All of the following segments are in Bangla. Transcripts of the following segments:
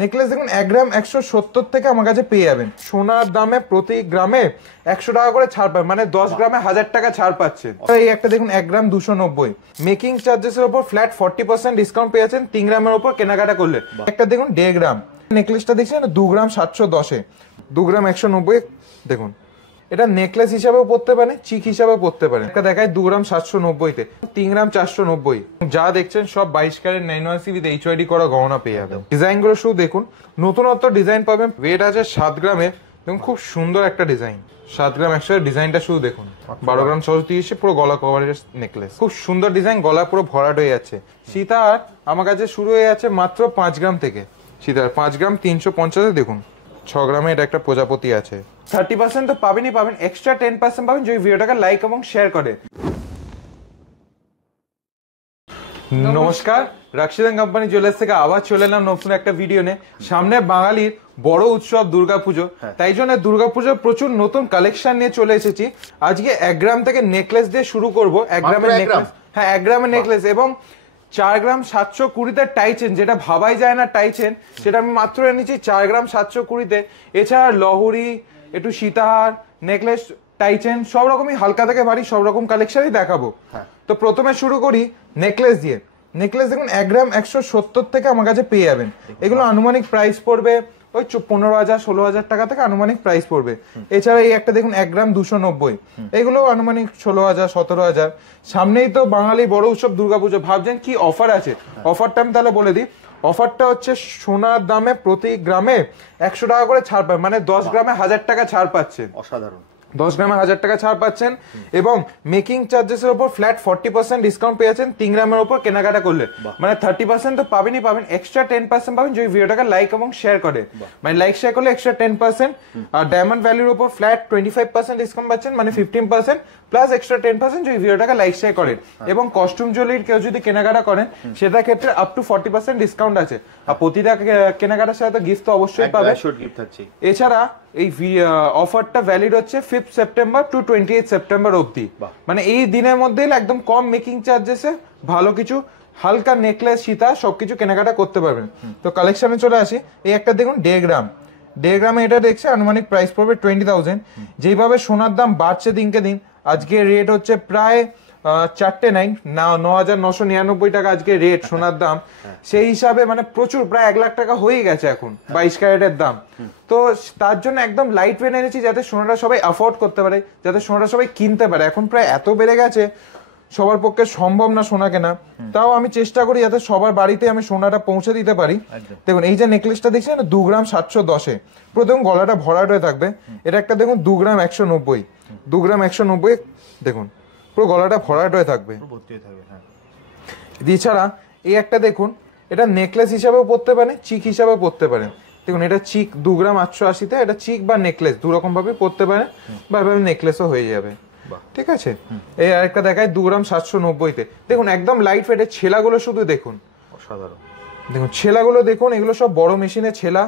নেকলেস দেখুন 1 গ্রাম 170 থেকে আমার কাছে পেয়ে যাবেন। সোনার দামে প্রতি গ্রামে 100 টাকা করে ছাড় পাবেন, মানে 10 গ্রামে 1000 টাকা ছাড় পাচ্ছেন। এই একটা দেখুন 1 গ্রাম 290, মেকিং চার্জেসের উপর ফ্ল্যাট 40% ডিসকাউন্ট পেয়ে যাচ্ছেন 3 গ্রামের উপর কেনাকাটা করলে। একটা দেখুন 1.5 গ্রাম নেকলেসটা দেখছেন 2 গ্রাম 710 2 গ্রাম 190 দেখুন, এটা নেকলেস হিসাবেও পড়তে পারে, চিক হিসাবেও পড়তে পারে। একটা দেখায় 2 গ্রাম 790 তে 3 গ্রাম 490। যা দেখছেন সব 22 ক্যারেট 9 উইথ এইচওআইডি করা গহনা পেয়ে যাবেন। ডিজাইন গুলো শুধু দেখুন, নতুনত্ব ডিজাইন পাবেন। ওয়েট আছে 7 গ্রামে, দেখুন খুব সুন্দর একটা ডিজাইন। 7 গ্রাম 100 ডিজাইনটা শুধু দেখুন। 12 গ্রাম 630 পুরো গলা কভারের নেকলেস, খুব সুন্দর ডিজাইন, গলা পুরো ভরাট হয়ে যাচ্ছে। সীতাহার আমার কাছে শুরু হয়ে যাচ্ছে মাত্র 5 গ্রাম থেকে। সীতাহার 5 গ্রাম 350 দেখুন। 6 গ্রামে এটা একটা প্রজাপতি আছে। 30% তো পাবেনই পাবেন, এক্সট্রা 10% পাবেন যদি ভিডিওটাকে লাইক এবং শেয়ার করে। নমস্কার, রাক্ষিদান কোম্পানি জুয়েলার্স থেকে আবার চলে এলাম নতুন একটা ভিডিও নিয়ে। সামনে বাঙালির বড় উৎসব দুর্গাপুজো, তাই জন্য দুর্গাপুজোর প্রচুর নতুন কালেকশন নিয়ে চলে এসেছি। আজকে 1 গ্রাম থেকে নেকলেস দিয়ে শুরু করব। 1 গ্রামের নেকলেস, হ্যাঁ 1 গ্রামের নেকলেস এবং 4 গ্রাম 720 টাইচেন, যেটা ভাবাই যায় না টাইচেন, সেটা আমি মাত্র এনেছি 4 গ্রাম 720। এছাড়া লহরি, একটু সীতাহার, নেকলেস, টাইচেন সব রকমই হালকা থেকে ভারী সব রকম কালেকশনই দেখাবো। তো প্রথমে শুরু করি নেকলেস দিয়ে। নেকলেস দেখুন 1 গ্রাম 170 থেকে আমার কাছে পেয়ে যাবেন। এগুলো আনুমানিক প্রাইস পড়বে ওই 15,000-16,000 টাকা থেকে আনুমানিক প্রাইস পড়বে। এছাড়া এই একটা দেখুন 1 গ্রাম 290, এগুলো আনুমানিক 16,000-17,000। সামনেই তো বাঙালি বড় উৎসব দুর্গাপুজো, ভাবছেন কি অফার আছে? অফারটা আমি তাহলে বলে দিই। অফারটা হচ্ছে সোনার দামে প্রতি গ্রামে 100 টাকা করে ছাড় পাবেন, মানে 10 গ্রামে 1000 টাকা ছাড় পাচ্ছেন। অসাধারণ। 10 গ্রামে 1000 টাকা ছাড় পাচ্ছেন এবং মেকিং চার্জেসের উপর ফ্ল্যাট 40% ডিসকাউন্ট পেয়ে যাচ্ছেন 3 গ্রামের উপর কেনাকাটা করলে। মানে 30% তো পাবেনই পাবেন, এক্সট্রা 10% পাবেন যদি ভিডিওটাকে লাইক এবং শেয়ার করে। মানে লাইক শেয়ার করলে এক্সট্রা 10%। আর ডায়মন্ড ভ্যালুর উপর ফ্ল্যাট 25% ডিসকাউন্ট পাচ্ছেন, মানে 15% প্লাস এক্সট্রা 10% যদি ভিডিওটাকে লাইক শেয়ার করেন। এবং কস্টিউম জুয়েলারির কেউ যদি কেনাকাটা করেন সেটার ক্ষেত্রে আপ টু 40% ডিসকাউন্ট আছে। আর প্রতিটা কেনাকাটার সাথে গিফট তো অবশ্যই পাবেন। এছাড়া এই অফারটা ভ্যালিড হচ্ছে 5 সেপ্টেম্বর টু 28 সেপ্টেম্বর অবধি। মানে এই দিনের মধ্যে একদম কম মেকিং চার্জেসে ভালো কিছু হালকা নেকলেস, সীতা সবকিছু কেনাকাটা করতে পারবেন। তো কালেকশনে চলে আসি। এই একটা দেখুন 1.5 গ্রাম, 1.5 গ্রামে এটা দেখছে আনুমানিক প্রাইস পড়বে 20,000। যেভাবে সোনার দাম বাড়ছে দিনকে দিন, আজকে রেট হচ্ছে প্রায় 9,999 টাকা আজকে রেট সোনার দাম। সেই হিসাবে মানে প্রচুর, প্রায় 1 লাখ টাকা হয়ে গেছে এখন 22 ক্যারেটের দাম। তো তার জন্য একদম লাইট ওয়েট এনেছি, যাতে সোনাটা সবাই অ্যাফোর্ড করতে পারে, যাতে সোনাটা সবাই কিনতে পারে। এখন প্রায় এত বেড়ে গেছে, সবার পক্ষে সম্ভব না সোনা কেনা। তাও আমি চেষ্টা করি যাতে সবার বাড়িতে আমি সোনাটা পৌঁছে দিতে পারি। দেখুন এই যে নেকলেসটা দেখছেন 2 গ্রাম 710, পুরো দেখুন গলাটা ভরাট হয়ে থাকবে। এটা একটা দেখুন 2 গ্রাম 190, 2 গ্রাম 190 দেখুন পুরো গলাটা ভরাট হয়ে থাকবে। এছাড়া এই একটা দেখুন, এটা নেকলেস হিসাবেও পড়তে পারে, চিক হিসাবেও পড়তে পারেন। দেখুন এটা চিক 2 গ্রাম 880, এটা চিক বা নেকলেস দু রকম ভাবে পড়তে পারে, বা এভাবে নেকলেসও হয়ে যাবে। ঠিক আছে, এই আরেকটা দেখায় 2 গ্রাম 790 দেখুন একদম লাইট ওয়েটের। ছেলাগুলো শুধু দেখুন, অসাধারণ। দেখুন ছেলাগুলো দেখুন, এগুলো সব বড় মেশিনের ছেলা,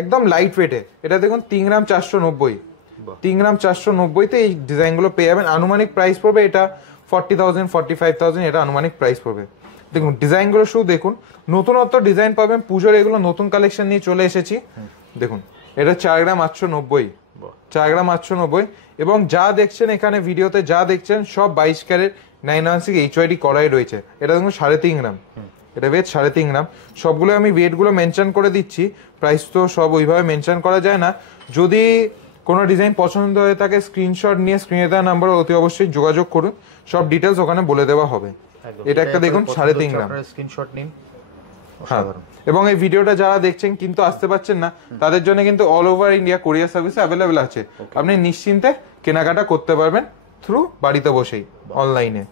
একদম লাইট ওয়েটে। এটা দেখুন 3 গ্রাম 490, 3 গ্রাম 490 তে এই ডিজাইনগুলো পেয়ে যাবেন। আনুমানিক প্রাইস পড়বে এটা 40,000 45,000, এটা আনুমানিক প্রাইস পড়বে। দেখুন ডিজাইনগুলো শুধু দেখুন, নতুনত্ব ডিজাইন পাবেন পুজোর, এগুলো নতুন কালেকশন নিয়ে চলে এসেছি। দেখুন এটা 4 গ্রাম 890, 4 গ্রাম 890। এবং যা দেখছেন এখানে ভিডিওতে, যা দেখছেন সব 22 ক্যারেট 916 এইচওআইডি করাই রয়েছে। এটা দেখুন 3.5 গ্রাম, এটা ওয়েট 3.5 গ্রাম। সবগুলো আমি ওয়েটগুলো মেনশন করে দিচ্ছি, প্রাইস তো সব ওইভাবে মেনশন করা যায় না। যদি কোনো ডিজাইন পছন্দ হয়ে থাকে স্ক্রিনশট নিয়ে স্ক্রিনে দেওয়া নাম্বারে অতি অবশ্যই যোগাযোগ করুন, সব ডিটেলস ওখানে বলে দেওয়া হবে। এটা একটা দেখুন 3.5 গ্রাম, স্ক্রিনশট নিন। এবং এই ভিডিওটা যারা দেখছেন কিন্তু আসতে পারছেন না, তাদের জন্য কিন্তু অল ওভার ইন্ডিয়া কোরিয়ার সার্ভিস অ্যাভেলেবেল আছে। আপনি নিশ্চিন্তে কেনাকাটা করতে পারবেন থ্রু বাড়িতে বসেই অনলাইনে।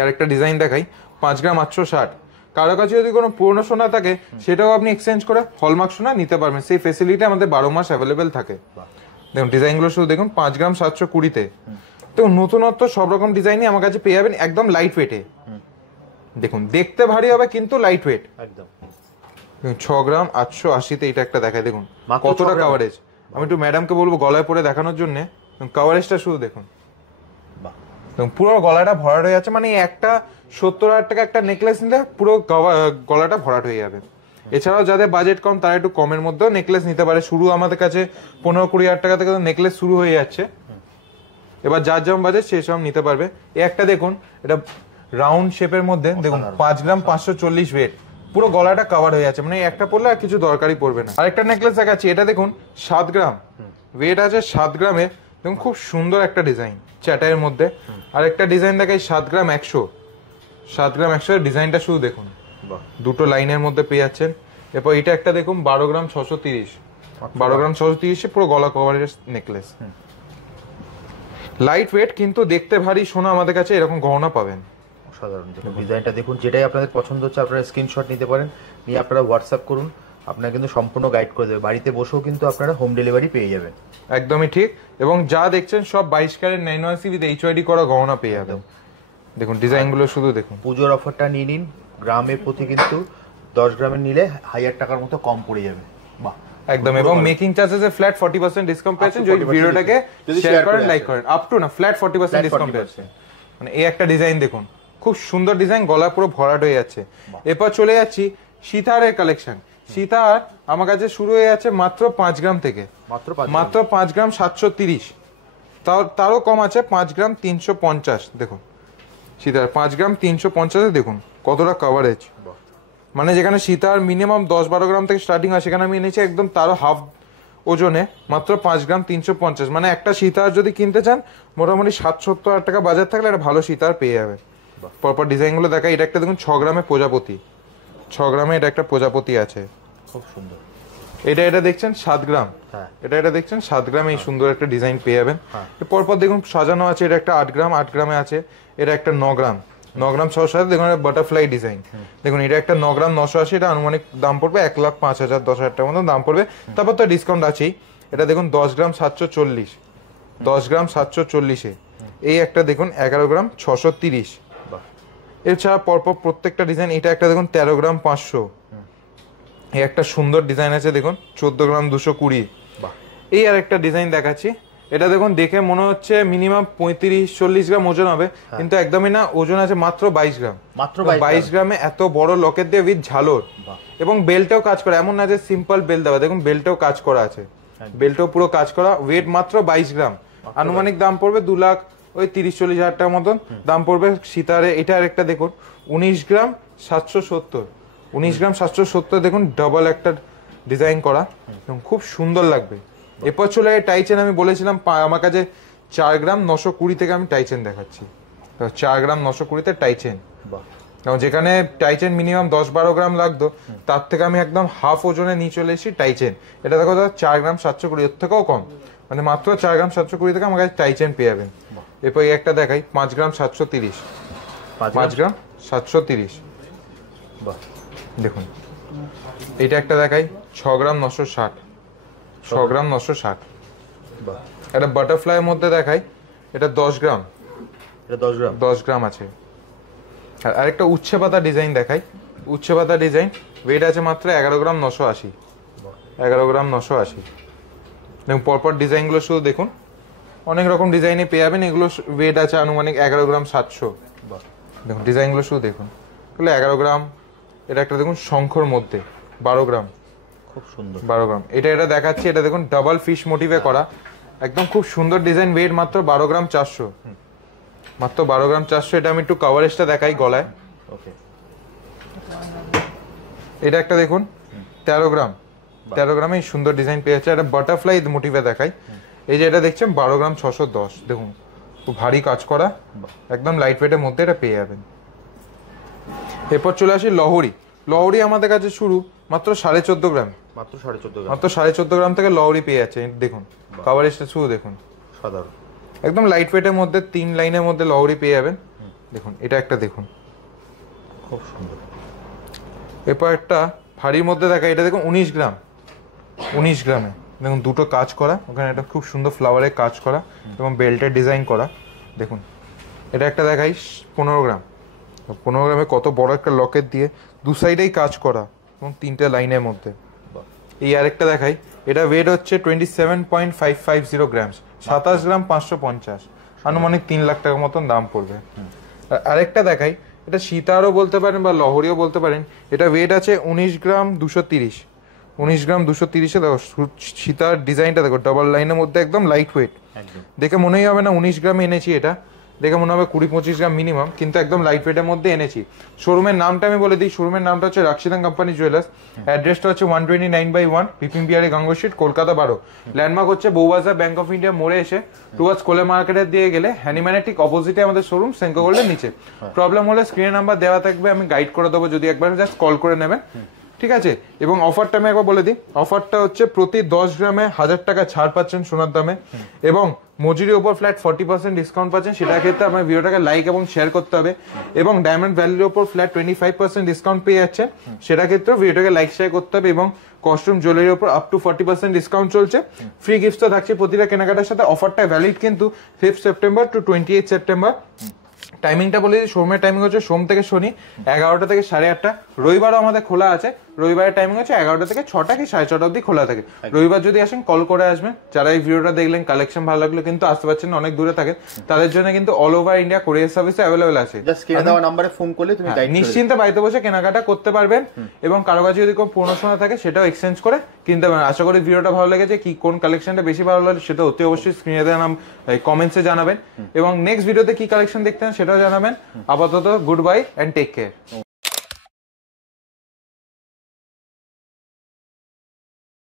এর একটা ডিজাইন দেখাই 5 গ্রাম 860। কারো কাছে যদি কোনো পুরনো সোনা থাকে সেটাও আপনি এক্সচেঞ্জ করে হলমার্ক সোনা নিতে পারবেন, সেই ফেসিলিটি আমাদের 12 মাস অ্যাভেলেবেল থাকে। দেখুন ডিজাইনগুলো শুধু দেখুন 5 গ্রাম 720 তো নতুনত্ব সব রকম ডিজাইনই আমার কাছে পেয়ে যাবেন একদম লাইট ওয়েটে। দেখুন দেখতে ভারী হবে কিন্তু লাইট ওয়েট একদম। 6 গ্রাম 880 এটা একটা দেখায়, দেখুন কতটা কভারেজ। আমি একটু ম্যাডামকে বলবো গলায় পরে দেখানোর জন্য, কভারেজটা শুধু দেখুন, পুরো গলাটা ভরাট হয়ে যাচ্ছে। মানে একটা 70,000 টাকা একটা নেকলেস নিলে পুরো গলাটা ভরাট হয়ে যাবে। এছাড়াও যাদের বাজেট কম তারা একটু কমের মধ্যেও নেকলেস নিতে পারে। শুরু আমাদের কাছে 15-20 হাজার টাকা থেকে নেকলেস শুরু হয়ে যাচ্ছে। এবার যার যেমন বাজেট সেই সব নিতে পারবে। এই একটা দেখুন, এটা রাউন্ড শেপের মধ্যে দেখুন 5 গ্রাম 540 ওয়েট, পুরো গলাটা কভার হয়ে যাচ্ছে, মানে একটা পরলে আর কিছু দরকারই পড়বে না। আরেকটা নেকলেস দেখাচ্ছি, এটা দেখুন 7 গ্রাম ওয়েট আছে, 7 গ্রামে দেখুন খুব সুন্দর একটা ডিজাইন চ্যাটাইয়ের মধ্যে। আরেকটা ডিজাইন দেখাই 7 গ্রাম 100, 7 গ্রাম 100 এর ডিজাইনটা শুধু দেখুন, দুটো লাইনের মধ্যে পেয়ে যাচ্ছেন। এরপর এটা একটা দেখুন 12 গ্রাম 630, 12 গ্রাম 630 পুরো গলা কভারের নেকলেস, লাইট ওয়েট কিন্তু দেখতে ভারী সোনা। আমাদের কাছে এরকম গহনা পাবেন। সাধারণ দেখুন ডিজাইনটা দেখুন, যেটাই আপনাদের পছন্দ হচ্ছে আপনারা স্ক্রিনশট নিতে পারেন, নিয়ে আপনারা হোয়াটসঅ্যাপ করুন, আপনারা কিন্তু সম্পূর্ণ গাইড করে দেবে। বাড়িতে বসেও কিন্তু আপনারা হোম ডেলিভারি পেয়ে যাবেন। একদমই ঠিক। এবং যা দেখছেন সব 22 ক্যারেট 9 উইথ HYD করা গহনা পেয়ে যাবেন। দেখুন ডিজাইনগুলো শুধু দেখুন। পুজোর অফারটা নিয়ে নিন, গ্রামে প্রতি কিন্তু 10 গ্রামের নিলে 1000 টাকার মতো কম পড়ে যাবে। বাহ, একদম। এবং মেকিং চার্জেস এ ফ্ল্যাট 40% ডিসকাউন্ট পেয়েছেন যদি ভিডিওটাকে শেয়ার করেন, লাইক করেন। আপ টু না ফ্ল্যাট 40% ডিসকাউন্ট পেয়েছেন। মানে এই একটা ডিজাইন দেখুন, খুব সুন্দর ডিজাইন, গলা পুরো ভরাট হয়ে যাচ্ছে। এরপর চলে যাচ্ছি সীতাহারের কালেকশন। সীতাহার আমার কাছে শুরু হয়ে যাচ্ছে মাত্র 5 গ্রাম থেকে, মাত্র 5 গ্রাম 730, তারও কম আছে 5 গ্রাম 350। দেখুন সীতাহার 5 গ্রাম 350 দেখুন কতটা কভারেজ। মানে যেখানে সীতাহার মিনিমাম 10-12 গ্রাম থেকে স্টার্টিং হয়, সেখানে আমি এনেছি একদম তারও হাফ ওজনে মাত্র 5 গ্রাম 350। মানে একটা সীতাহার যদি কিনতে চান মোটামুটি 60-70 হাজার টাকা বাজার থাকলে একটা ভালো সীতাহার পেয়ে যাবে। পরপর ডিজাইনগুলো দেখাই। এটা একটা দেখুন 6 গ্রামে প্রজাপতি, 6 গ্রামে এটা একটা প্রজাপতি আছে, খুব সুন্দর। এটা দেখছেন 7 গ্রাম, এটা দেখছেন 7 গ্রামে এই সুন্দর একটা ডিজাইন পেয়ে যাবেন। পরপর দেখুন সাজানো আছে, এটা একটা 8 গ্রাম, 8 গ্রামে আছে। এটা একটা 9 গ্রাম, 9 গ্রাম 6 সাথে দেখুন বাটারফ্লাই ডিজাইন। দেখুন এটা একটা 9 গ্রাম 980, এটা আনুমানিক দাম পড়বে 1,05,000 10,000 টাকার মতো দাম পড়বে। তারপর তো ডিসকাউন্ট আছেই। এটা দেখুন 10 গ্রাম 740, 10 গ্রাম 740-এ এই একটা দেখুন 11 গ্রাম 630। এছাড়া পরপর প্রত্যেকটা ডিজাইন। এটা একটা দেখুন 13 গ্রাম 500, এই একটা সুন্দর ডিজাইন আছে দেখুন 14 গ্রাম 220। এই আর একটা ডিজাইন দেখাচ্ছি, এটা দেখুন দেখে মনে হচ্ছে মিনিমাম 35-40 গ্রাম ওজন হবে, কিন্তু একদমই না, ওজন আছে মাত্র 22 গ্রাম। মাত্র 22 গ্রামে এত বড় লকেট দিয়ে উইথ ঝালর, এবং বেল্টেও কাজ করা, এমন না যে সিম্পল বেল্ট দেওয়া, দেখুন বেল্টেও কাজ করা আছে, বেল্টেও পুরো কাজ করা। ওয়েট মাত্র 22 গ্রাম, আনুমানিক দাম পড়বে 2,30,40,000 টাকার মতন দাম পড়বে সীতাহারে। এটা আরেকটা দেখুন 19 গ্রাম 770, 19 গ্রাম 770 দেখুন ডাবল একটা ডিজাইন করা, খুব সুন্দর লাগবে। এরপর চলে টাইচেন। আমি বলেছিলাম আমার কাছে 4 গ্রাম 920 থেকে আমি টাইচেন দেখাচ্ছি। 4 গ্রাম 920-তে টাইচেন, যেখানে টাইচেন মিনিমাম 10-12 গ্রাম লাগতো, তার থেকে আমি একদম হাফ ওজনে নিয়ে চলে এসেছি টাইচেন। এটা দেখো 4 গ্রাম 720, এর থেকেও কম, মানে মাত্র 4 গ্রাম 720 থেকে আমার কাছে টাইচেন পেয়ে যাবেন। এরপর এই একটা দেখাই 5 গ্রাম 730, 5 গ্রাম 730 দেখুন। এটা একটা দেখাই 6 গ্রাম 960, 6 গ্রাম 960। এটা বাটারফ্লাইয়ের মধ্যে দেখাই, এটা 10 গ্রাম, এটা 10 গ্রাম 10 গ্রাম আছে। আর আরেকটা উচ্ছে পাতা ডিজাইন দেখাই, উচ্ছে পাতা ডিজাইন, ওয়েট আছে মাত্র 11 গ্রাম 980, 11 গ্রাম 980। দেখুন পরপর ডিজাইনগুলো শুধু দেখুন, অনেক রকম ডিজাইনে পেয়ে যাবেন। এগুলো ওয়েট আছে আনুমানিক 11 গ্রাম 700। দেখুন ডিজাইনগুলো শুধু দেখুন, এগুলো 11 গ্রাম। এটা একটা দেখুন শঙ্খর মধ্যে 12 গ্রাম, খুব সুন্দর 12 গ্রাম। এটা দেখাচ্ছি, এটা দেখুন ডাবল ফিশ মোটিভে করা, একদম খুব সুন্দর ডিজাইন। ওয়েট মাত্র 12 গ্রাম 400, মাত্র 12 গ্রাম 400। এটা আমি একটু কভারেজটা দেখাই গলায়। এটা একটা দেখুন 13 গ্রাম, 13 গ্রামে এই সুন্দর ডিজাইন পেয়ে যাচ্ছে। এটা বাটারফ্লাই মোটিভে দেখাই। এই যে এটা দেখছেন 12 গ্রাম 610, দেখুন খুব ভারী কাজ করা, একদম লাইট ওয়েটের মধ্যে এটা পেয়ে যাবেন। এরপর চলে আসি লহরি। লহরি আমাদের কাছে শুরু মাত্র 14.5 গ্রাম, মাত্র 14.5 গ্রাম, মাত্র 14.5 গ্রাম থেকে লহরি পেয়ে যাচ্ছে। দেখুন কভারেজটা শুরু দেখুন, সাধারণ একদম লাইট ওয়েটের মধ্যে 3 লাইনের মধ্যে লহরি পেয়ে যাবেন। দেখুন এটা একটা দেখুন, খুব সুন্দর। এরপর একটা ভারীর মধ্যে দেখা, এটা দেখুন 19 গ্রাম, 19 গ্রামে দেখুন দুটো কাজ করা, ওখানে একটা খুব সুন্দর ফ্লাওয়ারের কাজ করা এবং বেল্টের ডিজাইন করা। দেখুন এটা একটা দেখাই 15 গ্রাম, 15 গ্রামে কত বড় একটা লকেট দিয়ে দু সাইডেই কাজ করা এবং 3টে লাইনের মধ্যে। এই আরেকটা দেখাই, এটা ওয়েট হচ্ছে 27.550 গ্রামস, 27 গ্রাম 550, আনুমানিক 3 লাখ টাকার মতন দাম পড়বে। আরেকটা দেখাই, এটা সীতারও বলতে পারেন বা লহরিও বলতে পারেন। এটা ওয়েট আছে 19 গ্রাম 230, 19 গ্রাম 230-এ দেখো সীতার ডিজাইনটা দেখো, ডাবল লাইনের মধ্যে একদম লাইট ওয়েট, দেখে মনেই হবে না 19 গ্রাম এনেছি, এটা দেখে মনে হবে 20-25 গ্রাম মিনিমাম, কিন্তু একদম লাইট ওয়েটের মধ্যে এনেছি। শোরুমের নামটা আমি বলে দিই, শোরুমের নামটা হচ্ছে রাক্ষিদান কোম্পানি জুয়েলার্স, অ্যাড্রেসটা হচ্ছে 129/1 বিপিন বিহারি গঙ্গা স্ট্রিট, কলকাতা 12। ল্যান্ডমার্ক হচ্ছে বউবাজার ব্যাংক অফ ইন্ডিয়া মোড়ে এসে টুয়ার্ডস কোলে মার্কেটের দিয়ে গেলে হ্যানিম্যানের ঠিক অপোজিটে আমাদের শোরুম, সেঙ্কো গোল্ডের নিচে। প্রবলেম হলে স্ক্রিনে নাম্বার দেওয়া থাকবে, আমি গাইড করে দেবো, যদি একবার জাস্ট কল করে নেবেন, ঠিক আছে। এবং অফারটা আমি একবার বলে দিই, অফারটা হচ্ছে প্রতি 10 গ্রামে 1000 টাকা ছাড় পাচ্ছেন সোনার দামে, এবং মজুরির উপর ফ্ল্যাট 40% ডিসকাউন্ট পাচ্ছেন। সেটার ক্ষেত্রে আমার ভিডিওটাকে লাইক এবং শেয়ার করতে হবে। এবং ডায়মন্ড ভ্যালির উপর ফ্ল্যাট 25% ডিসকাউন্ট পেয়ে যাচ্ছেন, সেটার ক্ষেত্রেও ভিডিওটাকে লাইক শেয়ার করতে হবে। এবং কস্টিউম জুয়েলারির উপর আপ টু 40% ডিসকাউন্ট চলছে, ফ্রি গিফট তো থাকছে প্রতিটা কেনাকাটার সাথে। অফারটা ভ্যালিড কিন্তু 5 সেপ্টেম্বর টু 28 সেপ্টেম্বর। টাইমিংটা বলে দিই, শোরুমের টাইমিং হচ্ছে সোম থেকে শনি 11টা থেকে 8:30, রবিবারও আমাদের খোলা আছে। রবিবারের টাইমিং হচ্ছে 11টা থেকে 6টা কি 6:30 অবধি খোলা থাকে। রবিবার যদি আসেন কল করে আসবেন। যারা এই ভিডিওটা দেখলেন, কালেকশন ভালো লাগলো কিন্তু আসতে পারছেন না, অনেক দূরে থাকেন, তাদের জন্য কিন্তু অল ওভার ইন্ডিয়া কোরিয়ার সার্ভিস অ্যাভেলেবল আছে। জাস্ট স্ক্রিনে দেওয়া নম্বরে ফোন করলে তুমি গাইড নিশ্চিন্তে বাড়িতে বসে কেনাকাটা করতে পারবেন। এবং কারো কাছে যদি কোনো পুরনো সোনা থাকে সেটাও এক্সচেঞ্জ করে কিনতে পারেন। আশা করি ভিডিওটা ভালো লেগেছে, কি কোন কালেকশনটা বেশি ভালো লাগে সেটা অতি অবশ্যই স্ক্রিনে দেওয়া নাম কমেন্টসে জানাবেন। এবং নেক্সট ভিডিওতে কি কালেকশন দেখতে চান সেটাও জানাবেন। আপাতত good bye and take care.